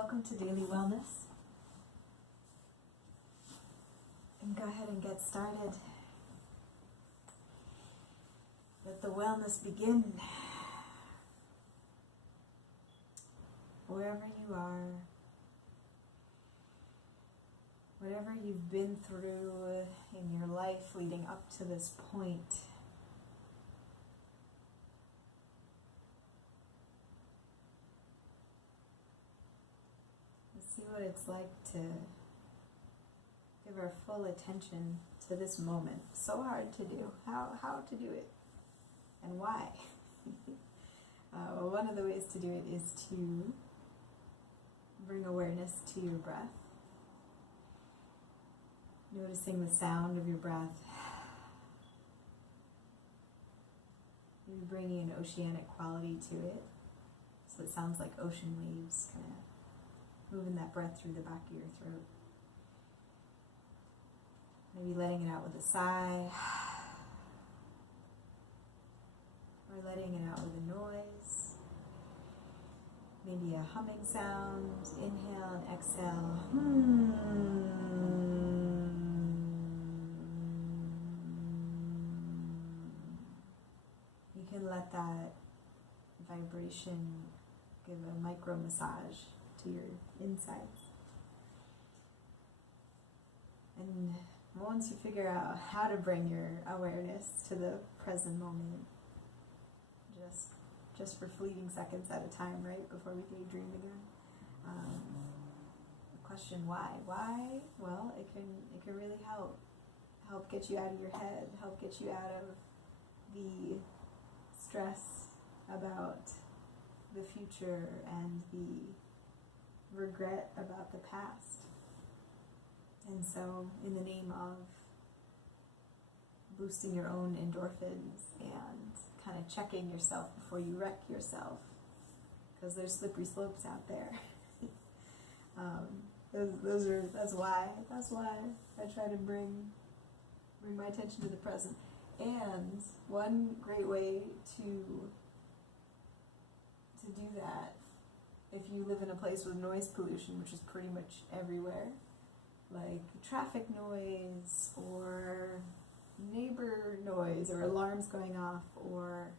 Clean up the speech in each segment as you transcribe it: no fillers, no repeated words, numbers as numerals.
welcome to Daily Wellness. And go ahead and get started. Let the wellness begin. Wherever you are, whatever you've been through in your life leading up to this point, see what it's like to give our full attention to this moment. So hard to do. How to do it and why? Well, one of the ways to do it is to bring awareness to your breath, noticing the sound of your breath, maybe bringing an oceanic quality to it, so it sounds like ocean waves, kind of moving that breath through the back of your throat. Maybe letting it out with a sigh, or letting it out with a noise. Maybe a humming sound, inhale and exhale. You can let that vibration give a micro massage to your insides. And once you figure out how to bring your awareness to the present moment, just for fleeting seconds at a time, right, before we daydream again. The question why? Why? Well, it can really help get you out of your head, help get you out of the stress about the future and the regret about the past. And so, in the name of boosting your own endorphins and kind of checking yourself before you wreck yourself, because there's slippery slopes out there. That's why I try to bring my attention to the present. And one great way to do that, if you live in a place with noise pollution, which is pretty much everywhere, like traffic noise or neighbor noise or alarms going off, or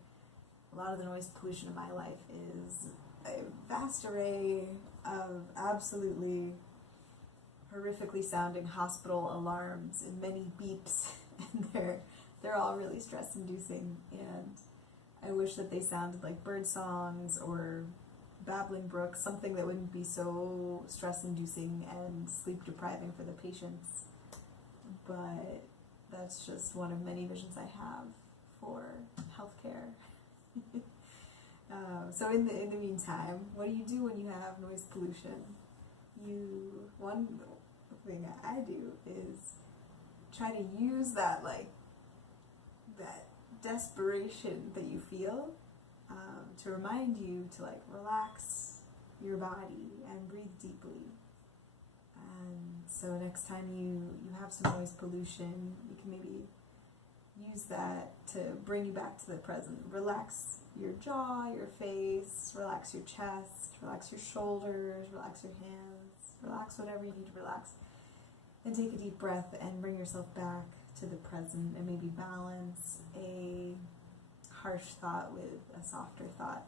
a lot of the noise pollution in my life is a vast array of absolutely horrifically sounding hospital alarms and many beeps, and they're all really stress inducing, and I wish that they sounded like bird songs or babbling brooks, something that wouldn't be so stress-inducing and sleep-depriving for the patients. But that's just one of many visions I have for healthcare. So in the meantime, what do you do when you have noise pollution? One thing I do is try to use that desperation that you feel to remind you to relax your body and breathe deeply. And so next time you have some noise pollution, you can maybe use that to bring you back to the present. Relax your jaw, your face, relax your chest, relax your shoulders, relax your hands, relax whatever you need to relax. And take a deep breath and bring yourself back to the present, and maybe balance a harsh thought with a softer thought.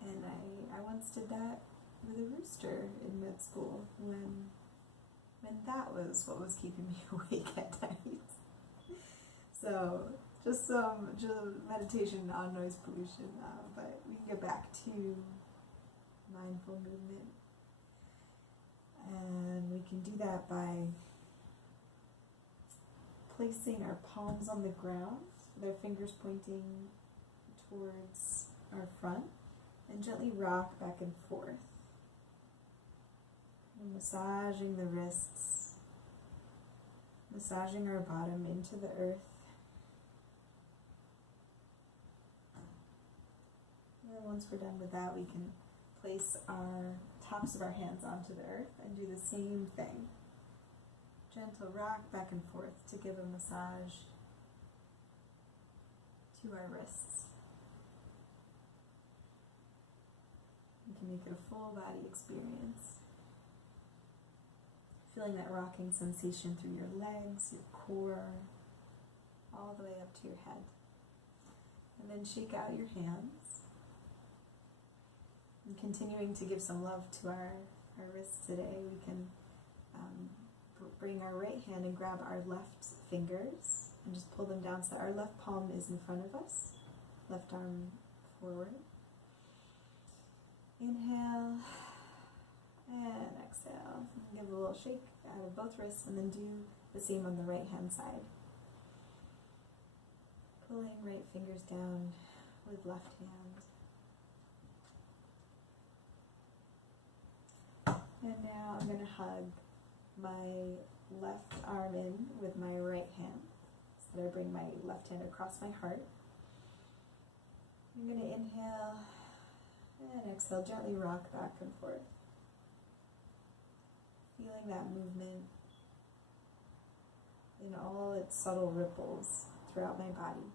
And I once did that with a rooster in med school when that was what was keeping me awake at night. So just meditation on noise pollution, but we can get back to mindful movement, and we can do that by placing our palms on the ground with our fingers pointing towards our front, and gently rock back and forth, and massaging the wrists, massaging our bottom into the earth. And once we're done with that, we can place our tops of our hands onto the earth and do the same thing. Gentle rock back and forth to give a massage to our wrists. You can make it a full body experience. Feeling that rocking sensation through your legs, your core, all the way up to your head. And then shake out your hands. And continuing to give some love to our wrists today, we can bring our right hand and grab our left fingers and just pull them down so our left palm is in front of us, left arm forward. Inhale and exhale. Give a little shake out of both wrists and then do the same on the right hand side. Pulling right fingers down with left hand. And now I'm going to hug my left arm in with my right hand. So that I bring my left hand across my heart. I'm going to inhale and exhale, gently rock back and forth. Feeling that movement in all its subtle ripples throughout my body.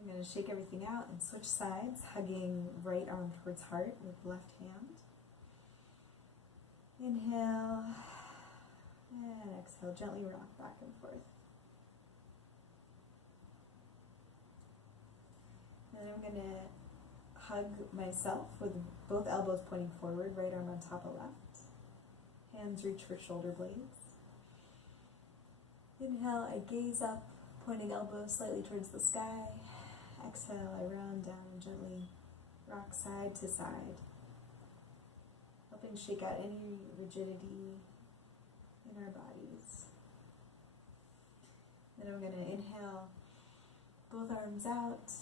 I'm going to shake everything out and switch sides, hugging right arm towards heart with left hand. Inhale and exhale, gently rock back and forth. And I'm going to hug myself with both elbows pointing forward, right arm on top of left. Hands reach for shoulder blades. Inhale, I gaze up, pointing elbows slightly towards the sky. Exhale, I round down and gently rock side to side, helping shake out any rigidity in our bodies. Then I'm going to inhale, both arms out,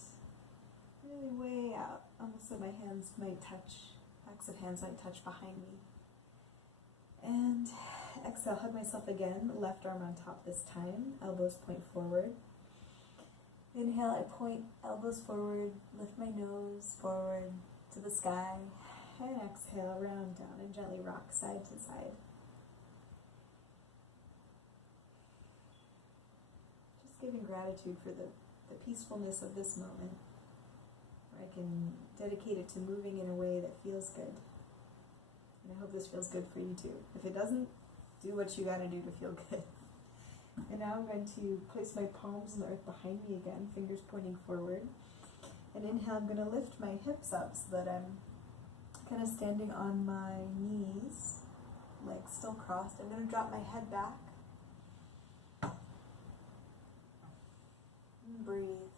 really way out, almost so my hands might touch, backs of hands might touch behind me. And exhale, hug myself again, left arm on top this time, elbows point forward. Inhale, I point elbows forward, lift my nose forward to the sky, and exhale, round down and gently rock side to side. Just giving gratitude for the peacefulness of this moment, where I can dedicate it to moving in a way that feels good. And I hope this feels good for you too. If it doesn't, do what you gotta do to feel good. And now I'm going to place my palms on the earth behind me again, fingers pointing forward. And inhale, I'm going to lift my hips up so that I'm kind of standing on my knees, legs still crossed. I'm going to drop my head back. And breathe.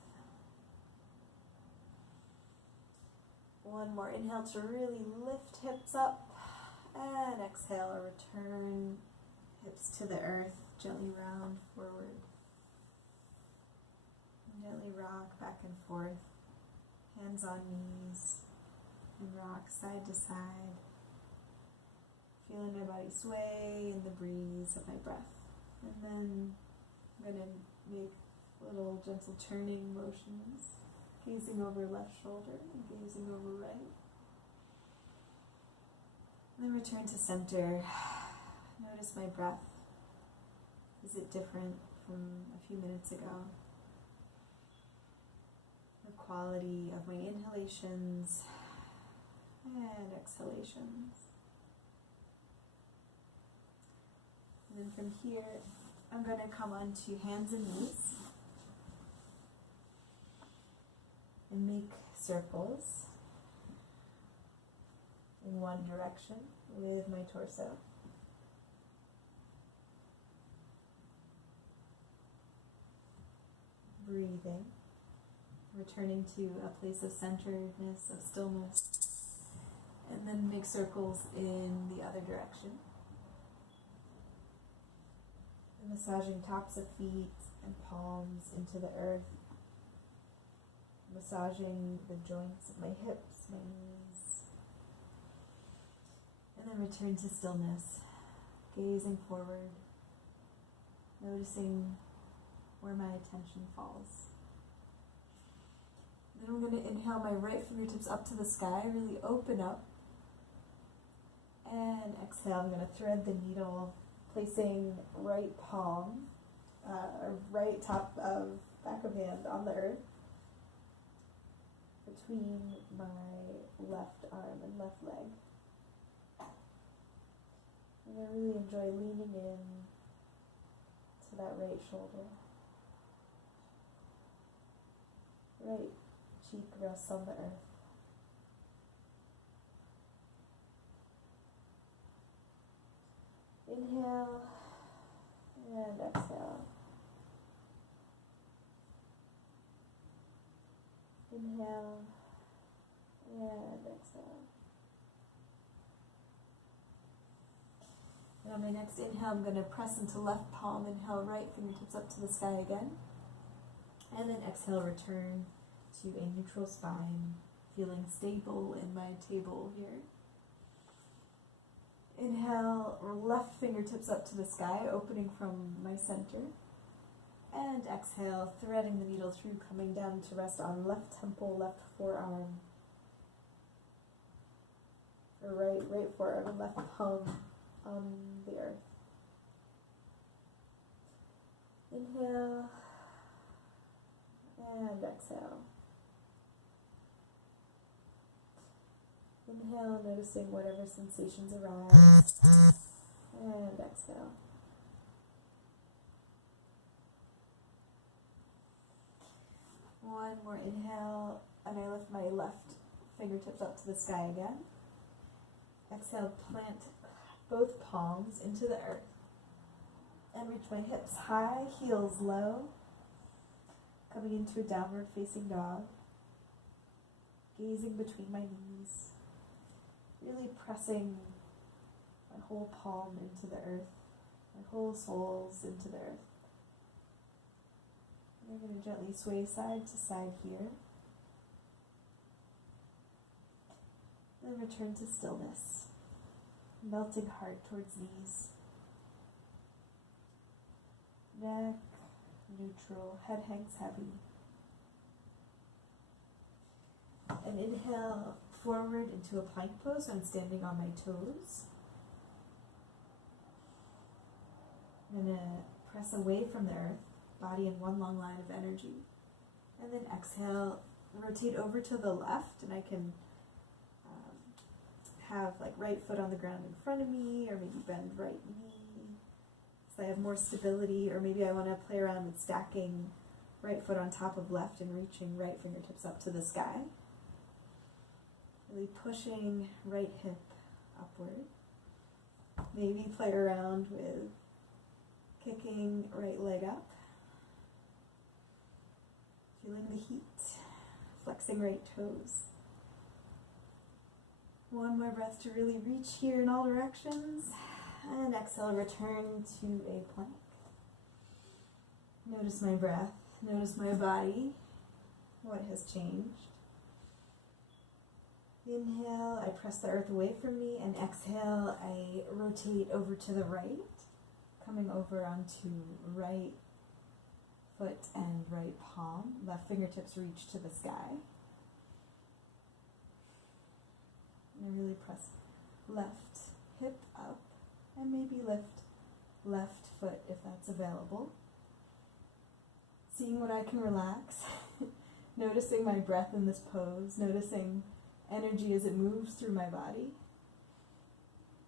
One more inhale to really lift hips up. And exhale, return hips to the earth. Gently round forward. Gently rock back and forth. Hands on knees. And rock side to side. Feeling my body sway in the breeze of my breath. And then I'm going to make little gentle turning motions. Gazing over left shoulder and gazing over right. And then return to center. Notice my breath. Is it different from a few minutes ago? The quality of my inhalations and exhalations. And then from here, I'm going to come onto hands and knees and make circles in one direction with my torso. Breathing, returning to a place of centeredness, of stillness, and then make circles in the other direction. And massaging tops of feet and palms into the earth, massaging the joints of my hips, my knees, and then return to stillness, gazing forward, noticing where my attention falls. Then I'm going to inhale my right fingertips up to the sky, really open up. And exhale, I'm going to thread the needle, placing right palm, right top of back of hand on the earth. between my left arm and left leg. And I really enjoy leaning in to that right shoulder. Right cheek rests on the earth. Inhale and exhale. Inhale and exhale. And on my next inhale, I'm going to press into left palm, inhale right fingertips up to the sky again. And then exhale, return to a neutral spine, feeling stable in my table here. Inhale, left fingertips up to the sky, opening from my center. And exhale, threading the needle through, coming down to rest on left temple, left forearm. Or right forearm and left palm on the earth. Inhale and exhale. Inhale, noticing whatever sensations arise, and exhale. One more inhale, and I lift my left fingertips up to the sky again. Exhale, plant both palms into the earth, and reach my hips high, heels low, coming into a downward facing dog, gazing between my knees. Really pressing my whole palm into the earth, my whole soles into the earth. And I'm going to gently sway side to side here. Then return to stillness, melting heart towards knees. Neck neutral, head hangs heavy. And inhale forward into a plank pose. I'm standing on my toes. I'm going to press away from the earth, body in one long line of energy. And then exhale, rotate over to the left, and I can have like right foot on the ground in front of me, or maybe bend right knee, so I have more stability, or maybe I want to play around with stacking right foot on top of left and reaching right fingertips up to the sky. Really pushing right hip upward. Maybe play around with kicking right leg up. Feeling the heat. Flexing right toes. One more breath to really reach here in all directions. And exhale, return to a plank. Notice my breath. Notice my body. What has changed? Inhale, I press the earth away from me, and exhale, I rotate over to the right, coming over onto right foot and right palm. Left fingertips reach to the sky. And I really press left hip up, and maybe lift left foot if that's available. Seeing what I can relax, noticing my breath in this pose, noticing energy as it moves through my body.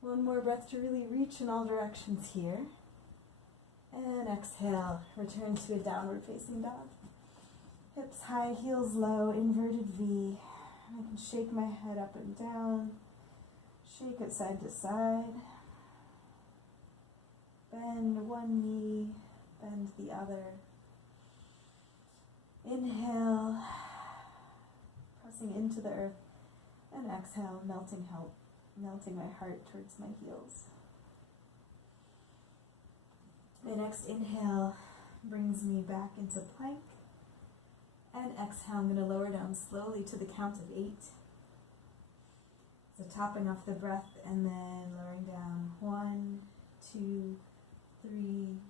One more breath to really reach in all directions here. And exhale, return to a downward facing dog. Hips high, heels low, inverted V. I can shake my head up and down, shake it side to side. Bend one knee, bend the other. Inhale, pressing into the earth. And exhale, melting my heart towards my heels. My next inhale brings me back into plank. And exhale, I'm going to lower down slowly to the count of 8. So topping off the breath and then lowering down 1, 2, 3,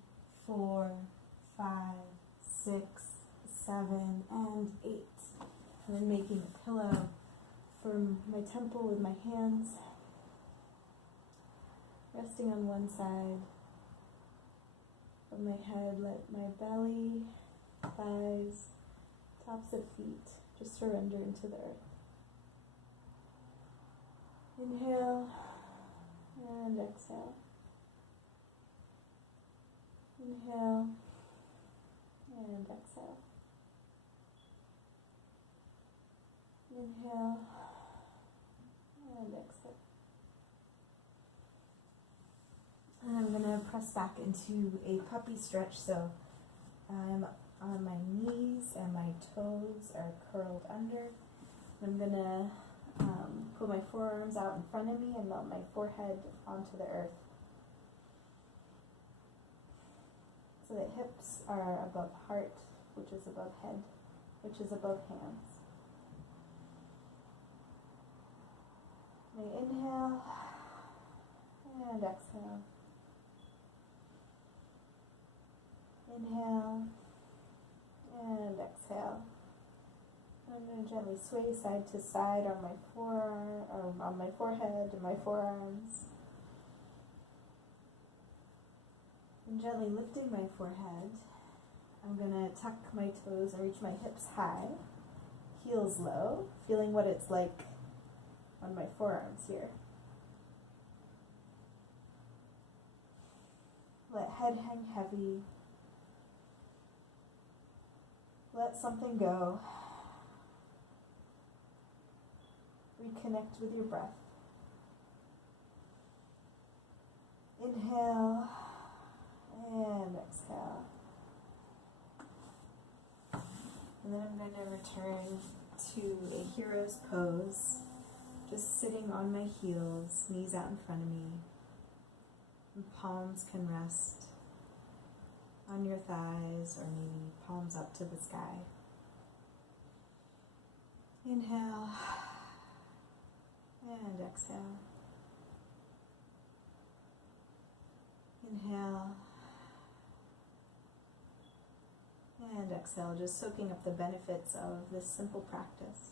4, 5, 6, 7, and 8. And then making a pillow for my temple with my hands, resting on one side of my head. Let my belly, thighs, tops of feet Just surrender into the earth. Inhale and exhale. Inhale and exhale. Inhale and exhale. And I'm going to press back into a puppy stretch, so I'm on my knees and my toes are curled under. I'm going to put my forearms out in front of me and melt my forehead onto the earth. So that hips are above heart, which is above head, which is above hands. I inhale and exhale. Inhale and exhale. I'm going to gently sway side to side on my forearm, or on my forehead and my forearms. And gently lifting my forehead, I'm going to tuck my toes and reach my hips high, heels low, feeling what it's like on my forearms here. Let head hang heavy. Let something go. Reconnect with your breath. Inhale and exhale. And then I'm going to return to a hero's pose, just sitting on my heels, knees out in front of me. And palms can rest on your thighs, or maybe palms up to the sky. Inhale and exhale. Inhale and exhale, just soaking up the benefits of this simple practice.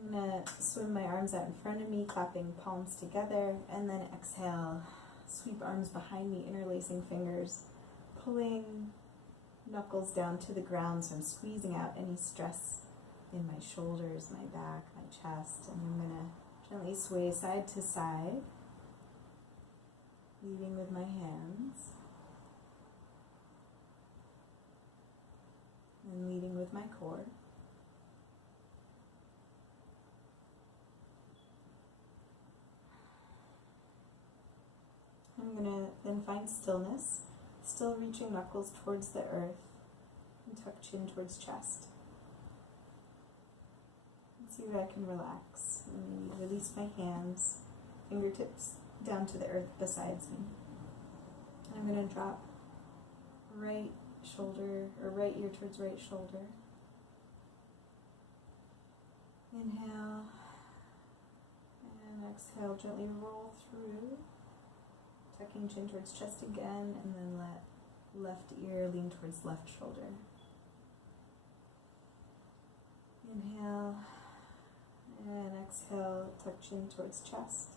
I'm going to swim my arms out in front of me, clapping palms together, and then exhale, sweep arms behind me, interlacing fingers, pulling knuckles down to the ground, so I'm squeezing out any stress in my shoulders, my back, my chest, and I'm going to gently sway side to side, leading with my hands, and leading with my core. I'm going to then find stillness, still reaching knuckles towards the earth, and tuck chin towards chest. And see what I can relax. And maybe release my hands, fingertips down to the earth beside me. And I'm going to drop right shoulder, or right ear towards right shoulder. Inhale, and exhale, gently roll through. Tucking chin towards chest again, and then let left ear lean towards left shoulder. Inhale, and exhale, tuck chin towards chest.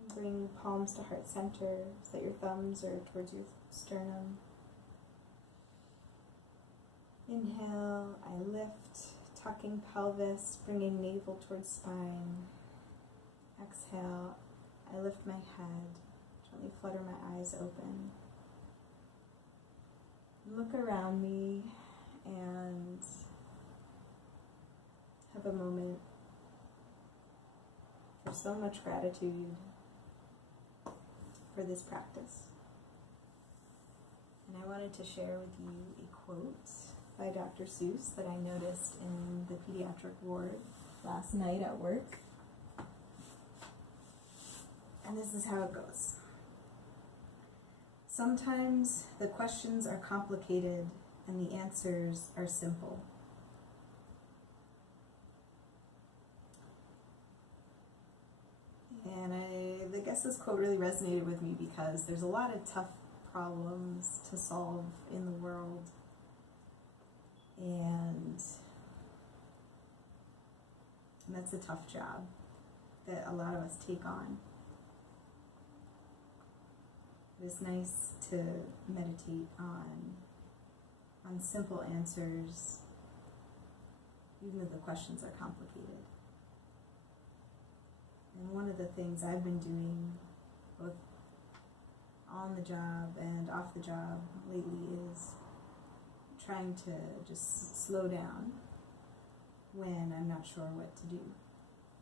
And bring palms to heart center, so that your thumbs are towards your sternum. Inhale, I lift, tucking pelvis, bringing navel towards spine. Exhale, I lift my head, gently flutter my eyes open. Look around me and have a moment for so much gratitude for this practice. And I wanted to share with you a quote by Dr. Seuss that I noticed in the pediatric ward last night at work. And this is how it goes. Sometimes the questions are complicated and the answers are simple. And I guess this quote really resonated with me because there's a lot of tough problems to solve in the world. And that's a tough job that a lot of us take on. It's nice to meditate on on simple answers, even though the questions are complicated. And one of the things I've been doing, both on the job and off the job lately, is trying to just slow down when I'm not sure what to do.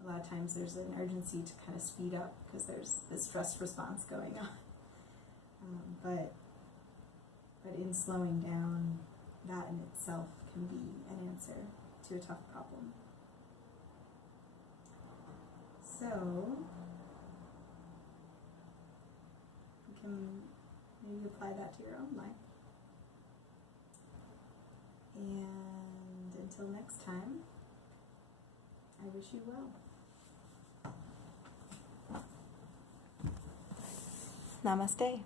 A lot of times there's an urgency to kind of speed up because there's this stress response going on. But in slowing down, that in itself can be an answer to a tough problem. So you can maybe apply that to your own life. And until next time, I wish you well. Namaste.